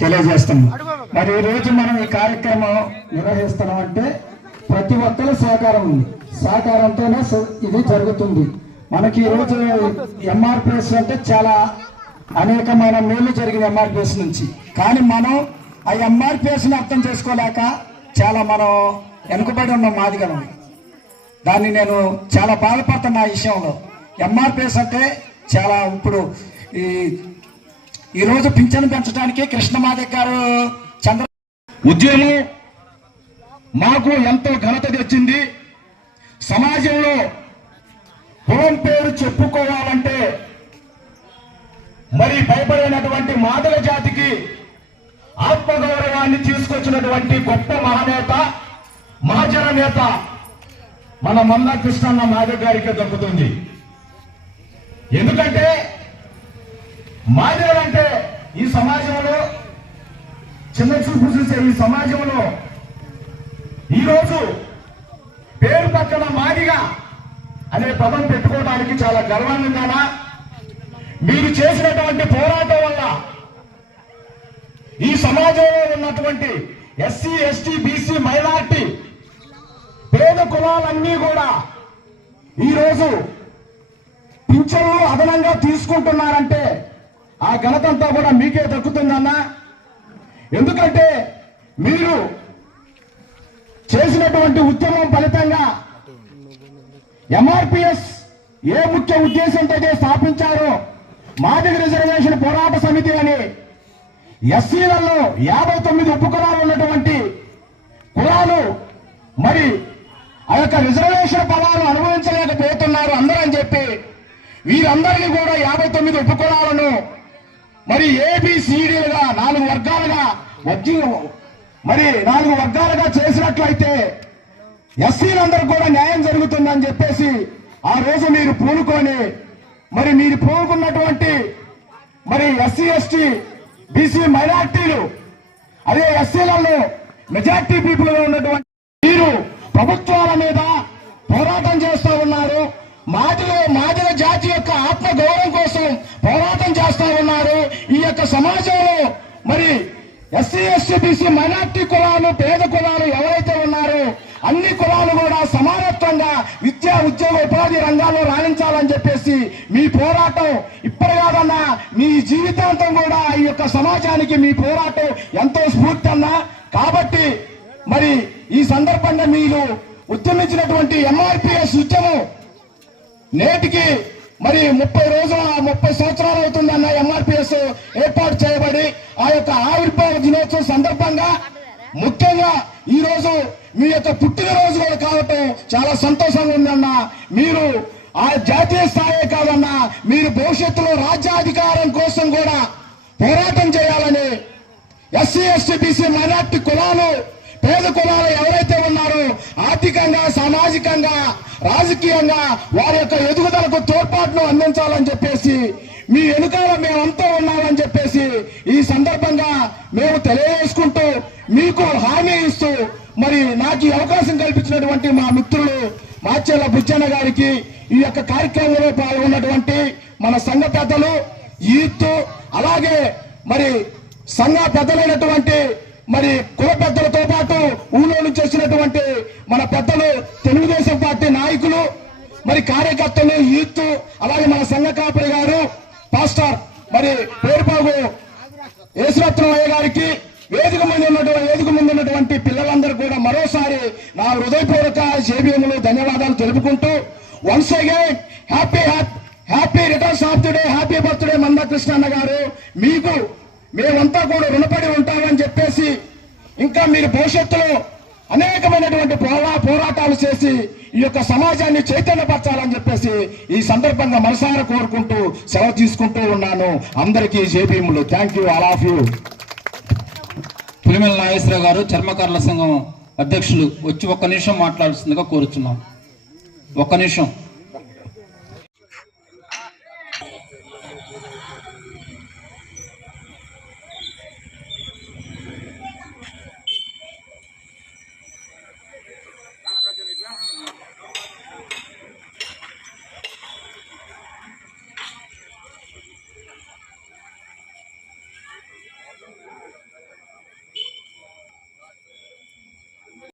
తెలియజేస్తున్నాం మరి ఈ రోజు మనం ఈ కార్యక్రమం నిర్వహిస్తున్నాం అంటే ప్రతి ఒక్కరి సహకారం ఉంది. సహకారంతోనే ఇది జరుగుతుంది. మనకి ఈ రోజు ఎంఆర్పిఎస్ అంటే చాలా అనేకమైన మేలు జరిగిన ఎంఆర్పిఎస్ నుంచి. కానీ మనం ఆ ఎంఆర్పిఎస్ని అర్థం చేసుకోలేక చాలా మనం వెనుకబడి ఉన్నాం మాదిగలం దాన్ని నేను చాలా బాధపడుతున్నా ఆ విషయంలో. ఎంఆర్పిఎస్ అంటే చాలా ఇప్పుడు ఈ ఈ రోజు పింఛను పెంచడానికి కృష్ణమాధవ్ గారు చంద్ర ఉద్యమం మాకు ఎంతో ఘనత తెచ్చింది. సమాజంలో కులం పేరు చెప్పుకోవాలంటే మరి భయపడినటువంటి మాదల జాతికి ఆత్మగౌరవాన్ని తీసుకొచ్చినటువంటి గొప్ప మహానేత మహాజన నేత మన మల్ల కృష్ణన్న మాధవ్ గారికి దక్కుతుంది. ఎందుకంటే మాదిగలంటే సమాజంలో చిన్న చూపు చూసే ఈ సమాజంలో ఈరోజు పేరు పక్కన మాదిగా అనే పదం పెట్టుకోవడానికి చాలా గర్వంగానా మీరు చేసినటువంటి పోరాటం వల్ల ఈ సమాజంలో ఉన్నటువంటి ఎస్సీ ఎస్టీ బీసీ మైనార్టీ పేద కులాలన్నీ కూడా ఈరోజు పింఛన్లు అదనంగా తీసుకుంటున్నారంటే ఆ ఘనతంతా కూడా మీకే దక్కుతుందన్నా. ఎందుకంటే మీరు చేసినటువంటి ఉద్యమం ఫలితంగా ఎంఆర్పిఎస్ ఏ ముఖ్య ఉద్దేశంతో అయితే స్థాపించారో మాదిగ రిజర్వేషన్ పోరాట సమితి అని ఎస్సీలలో యాభై తొమ్మిది ఉపకులాలు ఉన్నటువంటి కులాలు మరి ఆ యొక్క రిజర్వేషన్ ఫలాలు అనుభవించలేకపోతున్నారు అందరని చెప్పి వీరందరినీ కూడా యాభై తొమ్మిది ఉపకులాలను మరి ఏబిసిడీలుగా నాలుగు వర్గాలుగా వచ్చి మరి నాలుగు వర్గాలుగా చేసినట్లయితే ఎస్సీలందరూ కూడా న్యాయం జరుగుతుందని చెప్పేసి ఆ రోజు మీరు పూనుకొని మరి మీరు పూనుకున్నటువంటి మరి ఎస్సీ ఎస్టీ బీసీ మైనార్టీలు అదే ఎస్సీలలో మెజార్టీ పీపుల్గా ఉన్నటువంటి మీరు ప్రభుత్వాల మీద పోరాటం చేస్తూ ఉన్నారు. మాదిలో మాదిల జాతి యొక్క ఆత్మ గౌరవం కోసం పోరాటం చేస్తూ ఉన్నారు ఈ యొక్క సమాజంలో మరి ఎస్సీ ఎస్టీ బీసీ మైనార్టీ కులాలు పేద కులాలు ఎవరైతే ఉన్నారో అన్ని కులాలు కూడా సమానత్వంగా విద్యా ఉద్యోగ ఉపాధి రంగాల్లో రాణించాలని చెప్పేసి మీ పోరాటం ఇప్పుడు కాదన్నా మీ జీవితాంతం కూడా ఈ యొక్క సమాజానికి మీ పోరాటం ఎంతో స్ఫూర్తి అన్నా. కాబట్టి మరి ఈ సందర్భంగా మీరు ఉద్యమించినటువంటి ఎంఆర్పిఎస్ ఉద్యమం నేటికి మరి ముప్పై రోజుల ముప్పై సంవత్సరాలు అవుతుందన్న ఎంఆర్పిఎస్ ఏర్పాటు చేయబడి ఆ యొక్క ఆవిర్భావ దినోత్సవం సందర్భంగా ముఖ్యంగా ఈ రోజు మీ యొక్క పుట్టినరోజు కూడా కావటం చాలా సంతోషంగా ఉందన్న మీరు ఆ జాతీయ స్థాయే కాదన్నా మీరు భవిష్యత్తులో రాజ్యాధికారం కోసం కూడా పోరాటం చేయాలని ఎస్సీ ఎస్టీ బీసీ మైనార్టీ కులాలు పేద కులాలు ఎవరైతే ఉన్నారో ఆర్థికంగా సామాజికంగా రాజకీయంగా వారి యొక్క ఎదుగుదలకు తోడ్పాటును అందించాలని చెప్పేసి మీ వెనుకాల మేమంతా ఉన్నామని చెప్పేసి ఈ సందర్భంగా మేము తెలియజేసుకుంటూ మీకు హామీ ఇస్తూ మరి నాకు ఈ అవకాశం కల్పించినటువంటి మా మిత్రులు మాచెల బుచ్చన్న గారికి ఈ యొక్క కార్యక్రమంలో పాల్గొన్నటువంటి మన సంఘ పెద్దలు ఈత్ అలాగే మరి సంఘ పెద్దలైనటువంటి మరి కుల పెద్దలతో పాటు ఊళ్ళో నుంచి వచ్చినటువంటి మన పెద్దలు తెలుగుదేశం పార్టీ నాయకులు మరి కార్యకర్తలు యూత్ అలాగే మన సంఘ కాపరి గారు పాస్టర్ మరి పేరుబాబు యేసురత్నం గారికి వేదిక ముందు ఉన్నటువంటి వేదిక ముందు ఉన్నటువంటి పిల్లలందరూ కూడా మరోసారి నా హృదయపూర్వక జేబీఎంలో ధన్యవాదాలు తెలుపుకుంటూ once again happy happy returns of the day happy birthday Mandakrishna అన్న గారు. మీకు మేమంతా కూడా రుణపడి ఉంటామని చెప్పేసి ఇంకా మీరు భవిష్యత్తులో అనేకమైనటువంటి పోరా పోరాటాలు చేసి ఈ యొక్క సమాజాన్ని చైతన్యపరచాలని చెప్పేసి ఈ సందర్భంగా మనసారా కోరుకుంటూ సెలవు తీసుకుంటూ ఉన్నాను. అందరికీ జేబీములు thank you all of you Pulimela Nageswararao గారు చర్మకారుల సంఘం అధ్యక్షులు వచ్చి ఒక్క నిమిషం మాట్లాడుతుందిగా కోరుచున్నాం. ఒక్క నిమిషం.